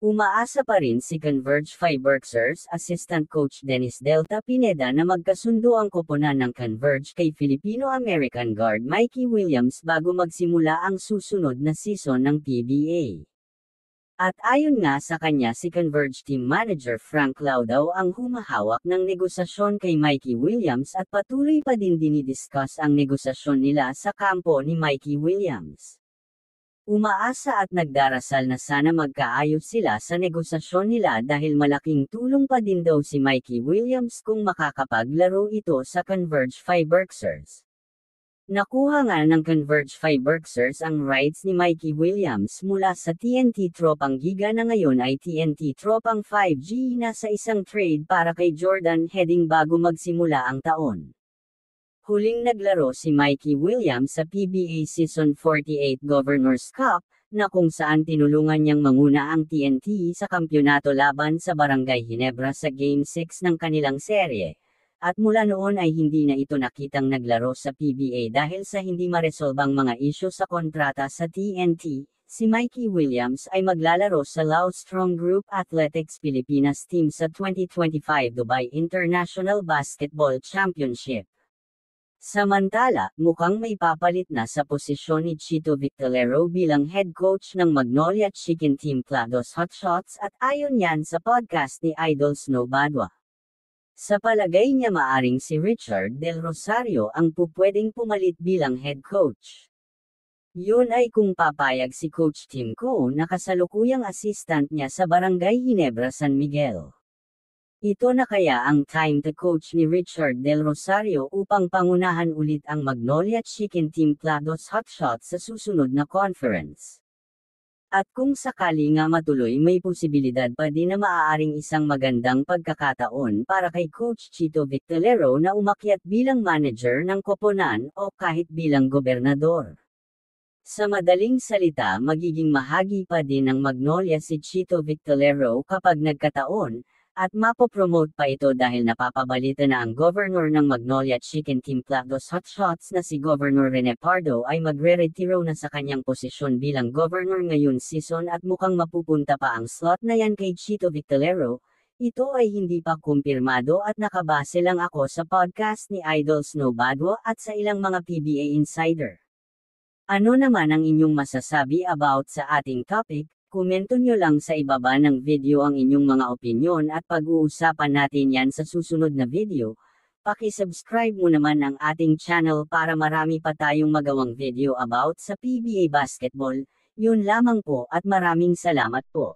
Umaasa pa rin si Converge Fiberxers Assistant Coach Dennis Delta Pineda na magkasundo ang koponan ng Converge kay Filipino-American guard Mikey Williams bago magsimula ang susunod na season ng PBA. At ayon nga sa kanya si Converge Team Manager Frank Laudao ang humahawak ng negosasyon kay Mikey Williams at patuloy pa din dinidiscuss ang negosasyon nila sa kampo ni Mikey Williams. Umaasa at nagdarasal na sana magkaayos sila sa negosasyon nila dahil malaking tulong pa din daw si Mikey Williams kung makakapaglaro ito sa Converge Fiberxers. Nakuha nga ng Converge Fiberxers ang rights ni Mikey Williams mula sa TNT Tropang Giga na ngayon ay TNT Tropang 5G na sa isang trade para kay Jordan Heading bago magsimula ang taon. Huling naglaro si Mikey Williams sa PBA Season 48 Governors Cup, na kung saan tinulungan niyang manguna ang TNT sa kampyonato laban sa Barangay Ginebra sa Game 6 ng kanilang serye. At mula noon ay hindi na ito nakitang naglaro sa PBA dahil sa hindi maresolbang mga isyu sa kontrata sa TNT. Si Mikey Williams ay maglalaro sa Lao Strong Group Athletics Pilipinas team sa 2025 Dubai International Basketball Championship. Samantala, mukhang may papalit na sa posisyon ni Chito Victorero bilang head coach ng Magnolia Chicken Team Plados Hotshots at ayon yan sa podcast ni Idol Snow Badwa. Sa palagay niya maaring si Richard Del Rosario ang pupwedeng pumalit bilang head coach. Yun ay kung papayag si Coach Tim Ko na kasalukuyang assistant niya sa Barangay Ginebra San Miguel. Ito na kaya ang time to coach ni Richard Del Rosario upang pangunahan ulit ang Magnolia Chicken Team Plados Hotshots sa susunod na conference. At kung sakali nga matuloy may posibilidad pa din na maaaring isang magandang pagkakataon para kay Coach Chito Victorero na umakyat bilang manager ng koponan o kahit bilang gobernador. Sa madaling salita magiging mahagi pa din ng Magnolia si Chito Victorero kapag nagkataon, at mapopromote pa ito dahil napapabalita na ang governor ng Magnolia Chicken Team Plados Hotshots na si Governor Rene Pardo ay magre-retiro na sa kanyang posisyon bilang governor ngayon season at mukhang mapupunta pa ang slot na yan kay Chito Victorero. Ito ay hindi pa kumpirmado at nakabase lang ako sa podcast ni Idol Snow Badwa at sa ilang mga PBA insider. Ano naman ang inyong masasabi about sa ating topic? Komento nyo lang sa ibaba ng video ang inyong mga opinyon at pag-uusapan natin yan sa susunod na video. Paki-subscribe mo naman ang ating channel para marami pa tayong magawang video about sa PBA basketball. Yun lamang po at maraming salamat po.